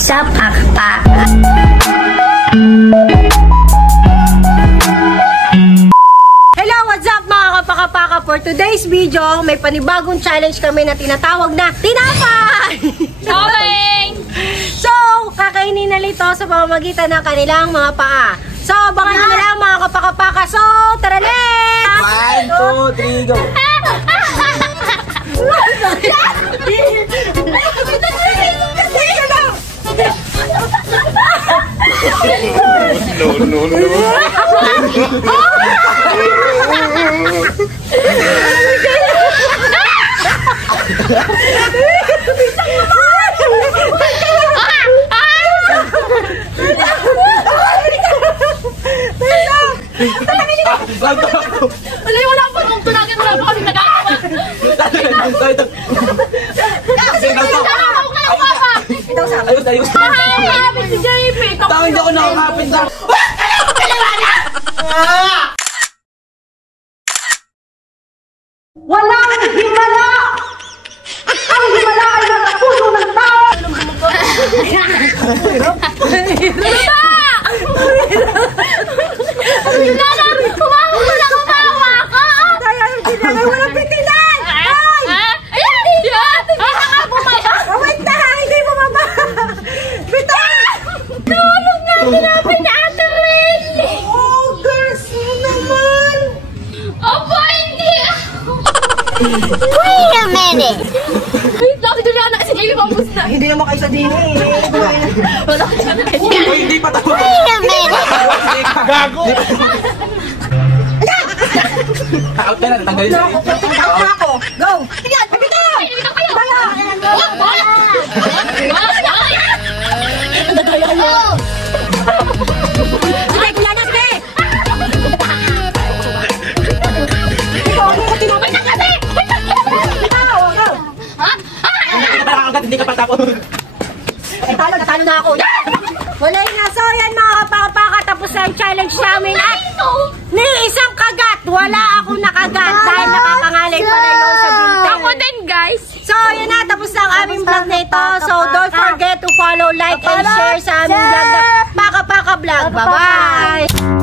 sa pakpak. Hello, what's up mga kapakapaka? For today's video, may panibagong challenge kami na tinatawag na Tinapay! So, kakainin na nito sa pamamagitan ng kanilang mga paa. So, abangan nyo na lang mga kapakapaka. So, tara let's! 1, 2, 3, go! No. Wala pa kung tunagin mo lang po kami nagagawa. Ayos. Nakakapit si JP. Tawag hindi ako nakakapit na. Walang himala! Ang himala ay mga puso ng tao! Walang pitilan! Wait na! Hindi bumaba! Bitawan! Tulong na tinapay na Ate Renny! Oh, girls naman! Opo, hindi ako! Wait a minute! Wait lang, Juliana, si JP pambus na. Hindi naman kayo sa dini eh. Wala ka siya na Hindi pa tawa. Wait a minute! Gago! Out ka na, tanggalin sa rin. Out na ako! Go! Sige! Hindi ka pa tapos. Natalo na ako. Wala na. So, yan mga kapakapaka. Tapos na yung challenge namin. At ni isang kagat. Wala akong nakagat. Dahil nakakangalay pala yun sa binte. Ako din, guys. So, yun na. Tapos na ang aming vlog na ito. So, don't forget to follow, like, and share sa aming vlog na Pakapaka Vlog. Bye-bye!